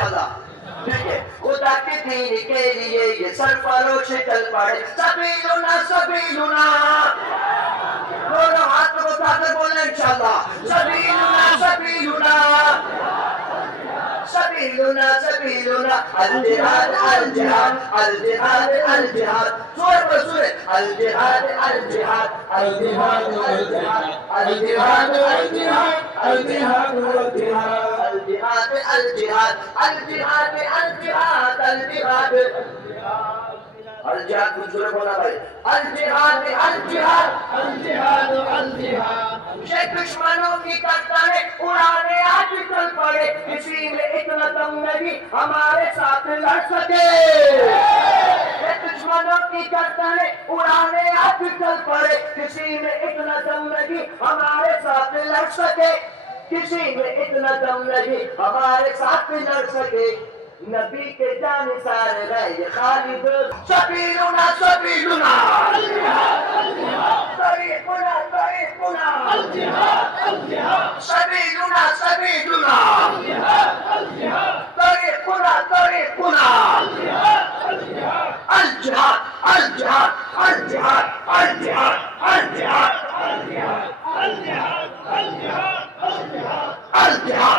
इंशाल्लाह। ठीक है, खुदा के दीन के लिए ये सरफरोश चल पड़े, सबीलुना सबीलुना। दोनों हाथ को उठाकर बोले इंशाल्लाह, सबीलुना सबीलुना सबीलुना सबीलुना, अल जिहाद अल जिहाद अल जिहाद अल जिहाद। जोर पर सुने, अल जिहाद अल जिहाद अल जिहाद अल जिहाद अल जिहाद अल जिहाद अल जिहाद अल जिहाद अल जिहाद अल जिहाद अल जिहाद अल जिहाद अल जिहाद अल जिहाद। कुछ जोर बोला भाई, अल जिहाद अल जिहाद अल जिहाद अल जिहाद। ये दुश्मनों की कत्तलें उड़ाने आज चल पड़े, किसी में इतना दम नहीं हमारे साथ लड़ सके। ये दुश्मनों की कत्तलें उड़ाने आज चल पड़े, किसी में इतना दम नहीं हमारे साथ लड़ सके। किसी में इतना दम नहीं हमारे साथ लड़ सके। नबी के जानिसार रहे खालिद, सबीलुना सबीलुना, तरीकुना तरीकुना, सबीलुना सबीलुना, तरीकुना तरीकुना, अल जिहाद अल जिहाद अल जिहाद अल जिहाद अल जिहाद अल जिहाद अल जिहाद अल जिहाद अल जिहाद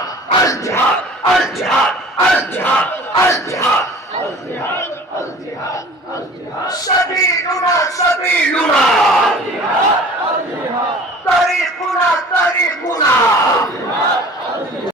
अल जिहाद अल जिहाद अल जिहाद अल जिहाद अल जिहाद अल जिहाद सबीलुना सबीलुना।